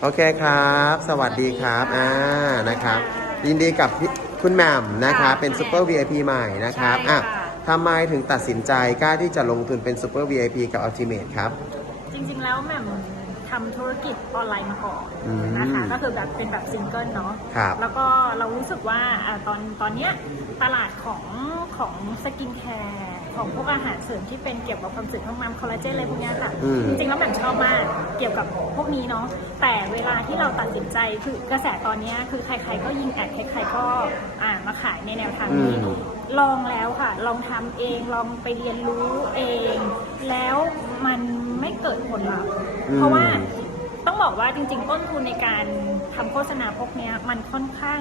โอเคครับ สวัสดีครับ อ่า นะครับ ยินดีกับพี่คุณแหม่มนะครับเป็นซูเปอร์ VIP ใหม่นะครับ ใช่อะค่ะทำไมถึงตัดสินใจกล้าที่จะลงทุนเป็นซูเปอร์ VIP กับ Ultimate ครับ จริงๆ แล้วแหม่มทำธุรกิจออนไลน์มาก่อนอืมนะคะก็คือแบบเป็นแบบซิงเกิลเนาะครับแล้วก็เรารู้สึกว่าอ่าตอนตอนเนี้ยตลาดของของสกินแคร์ ของพวกอาหารเสริมที่เป็นเกี่ยวกับความสึกของมันคอลลาเจนอะไรพวกเนี้ยค่ะอืม จริงๆแล้วแหม่มชอบมากเกี่ยวกับพวกนี้เนาะแต่เวลาที่เราตัดสินใจคือกระแสตอนเนี้ยคือใครๆก็ยิงแอดใครๆก็อ่ามาขายในแนวทางนี้ อืม ลองแล้วค่ะ ลองทำเองลองไปเรียนรู้เอง แล้วมันไม่เกิดผลลัพธ์อืม เพราะว่าต้องบอกว่าจริง ๆ ต้นทุนในการทำโฆษณาพวกเนี้ยมันค่อนข้าง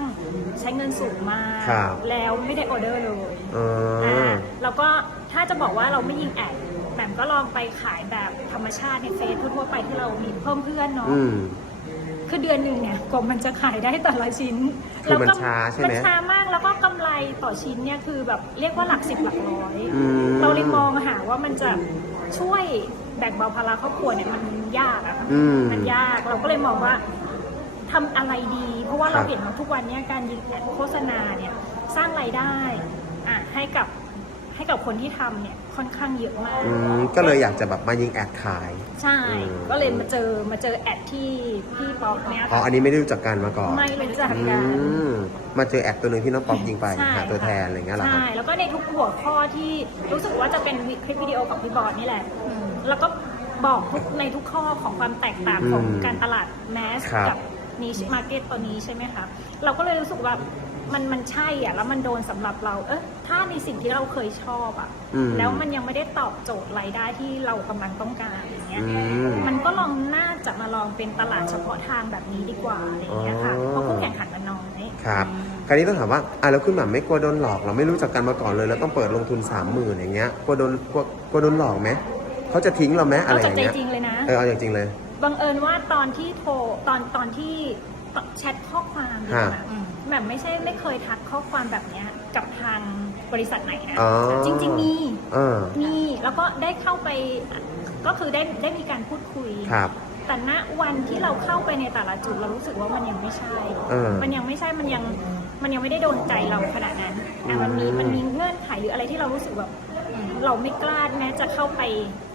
ใช้เงินสูงมาก ครับ แล้วไม่ได้ออเดอร์เลย เออ่าอแล้วก็ ถ้าจะบอกว่าเราไม่ยิงแอดแบบก็ลองไปขายแบบธรรมชาติในเฟซทั่วๆไปที่เรามีเพิ่มเพื่อนเนาะอืม คือเดือนหนึ่งเนี่ยกว่ามันจะขายได้แต่ละชิ้นคือมันแล้วก็ช้าใช่ไหมมันช้ามากแล้วก็กำไรต่อชิ้นเนี่ยคือแบบเรียกว่าหลักสิบหลักร้อย อืม เราเลยมองหาว่ามันจะช่วยแบ่งเบาภาระครอบครัวเนี่ยมันยากอะค่ะ อืม มันยากเราก็เลยมองว่าทำอะไรดี เพราะว่าครัเราบเห็นว่าทุกวันเนี้การยิงแอดโฆษณาเนี่ยสร้างรายได้อะให้กับ ให้กับคนที่ทำเนี่ยค่อนข้างเยอะมาก อืมก็เลยอยากจะแบบมายิงแอดขาย ใช่ อืม ก็เลยมาเจอมาเจอแอดที่พี่ป๊อกเนี่ยเพราะอันนี้ไม่ได้รู้จักกันมาก่อนไม่รู้จักอืกันมมาเจอแอดตัวหนึ่งที่น้องป๊อปยิงไปใช่หาตัวแทนอะไรเงี้ยเหรอครับ ใช่ แล้วก็ในทุกหัวข้อที่รู้สึกว่าจะเป็นคลิปวิดีโอของพี่บอสนี่แหละ แล้วก็บอกทุกในทุกข้อของความแตกต่างของอืมการตลาดแมสครับ กับนิชมาร์เก็ตตัวนี้ใช่ไหมคะ เราก็เลยรู้สึกว่า มันมันใช่อะ แล้วมันโดนสำหรับเรา เออถ้าในสิ่งที่เราเคยชอบอะอืมแล้วมันยังไม่ได้ตอบโจทย์รายได้ที่เรากำลังต้องการอย่างเงี้ยอืมมันก็ลองน่าจะมาลองเป็นตลาดเฉพาะทางแบบนี้ดีกว่าอะไรอย่างเงี้ยค่ะอ๋อเพราะคู่แข่งขันมันน้อยครับคราวนี้ต้องถามว่าอะแล้วคุณหม่ำไม่กลัวโดนหลอกเราไม่รู้จักกันมาก่อนเลย แล้วต้องเปิดลงทุนสามหมื่นอย่างเงี้ยกลัวโดนกลัวกลัวโดนหลอกไหมเขาจะทิ้งเราไหมอะไรเอาอจากย่างใจเงี้ยจริงเลยนะเออเอาอย่างจริงเลยบังเอิญว่าตอนที่โทรตอนตอนที่ แชทข้อความดีกว่าฮะแบบไม่ใช่ไม่เคยทักข้อความแบบเนี้ยกับทางบริษัทไหนนะอ๋อจริง ๆ มีเออมีแล้วก็ได้เข้าไปก็คือได้ได้มีการพูดคุย ครับ แต่ณวันที่เราเข้าไปในแต่ละจุดเรารู้สึกว่ามันยังไม่ใช่ เออ มันยังไม่ใช่มันยังมันยังไม่ได้โดนใจเราขนาดนั้นอะมันมีอืมมันมีเงื่อนไขหรืออะไรที่เรารู้สึกแบบเราไม่กล้าแม้จะเข้าไป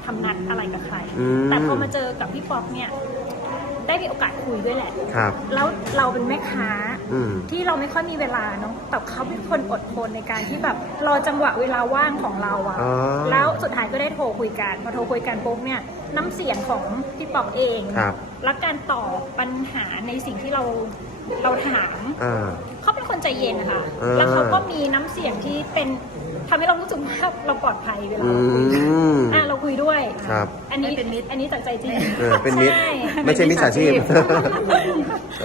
ทำนัดอะไรกับใคร อืม แต่พอมาเจอกับพี่ป๊อกเนี่ย ได้มีโอกาสคุยด้วยแหละ ครับ แล้วเราเป็นแม่ค้า อืม ที่เราไม่ค่อยมีเวลาเนาะ แต่เขาเป็นคนอดทนในการที่แบบรอจังหวะเวลาว่างของเราอะอ๋อ แล้วสุดท้ายก็ได้โทรคุยกัน พอโทรคุยกันปุ๊บเนี่ยน้ำเสียงของพี่ป๊อกเองครับ และการตอบปัญหาในสิ่งที่เราเราถามอ่า เขาเป็นคนใจเย็นนะคะอ่า แล้วเขาก็มีน้ำเสียงที่เป็นทำให้เรารู้สึกว่าเราปลอดภัยเวลาอืเราคุยม อะเราคุยด้วยครับ อันนี้เป็นมิตรอันนี้จากใจจริงเออเป็นมิตรใช่ ไม่ใช่มิจฉาชีพ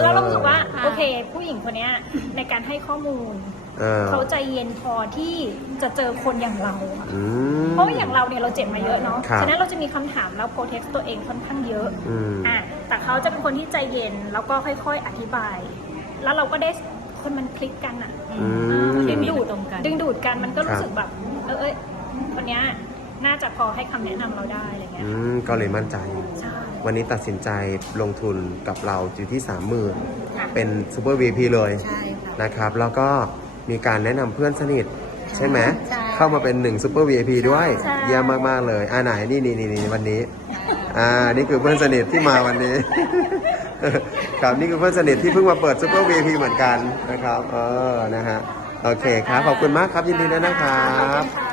แล้วเรารู้สึกว่าเออโอเค ผู้หญิงคนเนี้ยในการให้ข้อมูล เออ เขาใจเย็นพอที่จะเจอคนอย่างเราอะอืม เพราะว่าอย่างเราเนี่ยเราเจ็บมาเยอะเนาะครับ ฉะนั้นเราจะมีคำถามแล้วโปรเทคตัวเองค่อนข้างเยอะ อืม อะแต่เขาจะเป็นคนที่ใจเย็นแล้วก็ค่อย ๆ อธิบาย แล้วเราก็ได้คนมันคลิกกันอะอืม ดึงดูดตรงกัน ดึงดูดกันมันก็ครัรู้บสึกแบบ เออเอ้ยคนเนี้ยน่าจะพอให้คำแนะนำเราได้อะไรเงี้ยอืมก็เลยมั่นใจ ใช่วันนี้ตัดสินใจลงทุนกับเราอยู่ที่สามหมื่นค่ะ เป็นซูเปอร์ VIP เลยใช่ค่ะ นะครับ แล้วก็ มีการแนะนำเพื่อนสนิท ใช่ไหมใช่เข้ามาเป็นหนึ่งซูเปอร์ VIP ด้วย ใช่ เยี่ยมมาก ๆ เลย อ่าไหนนี่นี่นี่นี่วันนี้ อ่า นี่คือเพื่อนสนิทที่มาวันนี้ ครับนี่คือเพื่อนสนิทที่เพิ่งมาเปิดซูเปอร์ VIP เหมือนกันนะครับ เออ นะฮะ โอเคครับ ขอบคุณมากครับ ยินดีด้วยนะครับ ขอบคุณค่ะ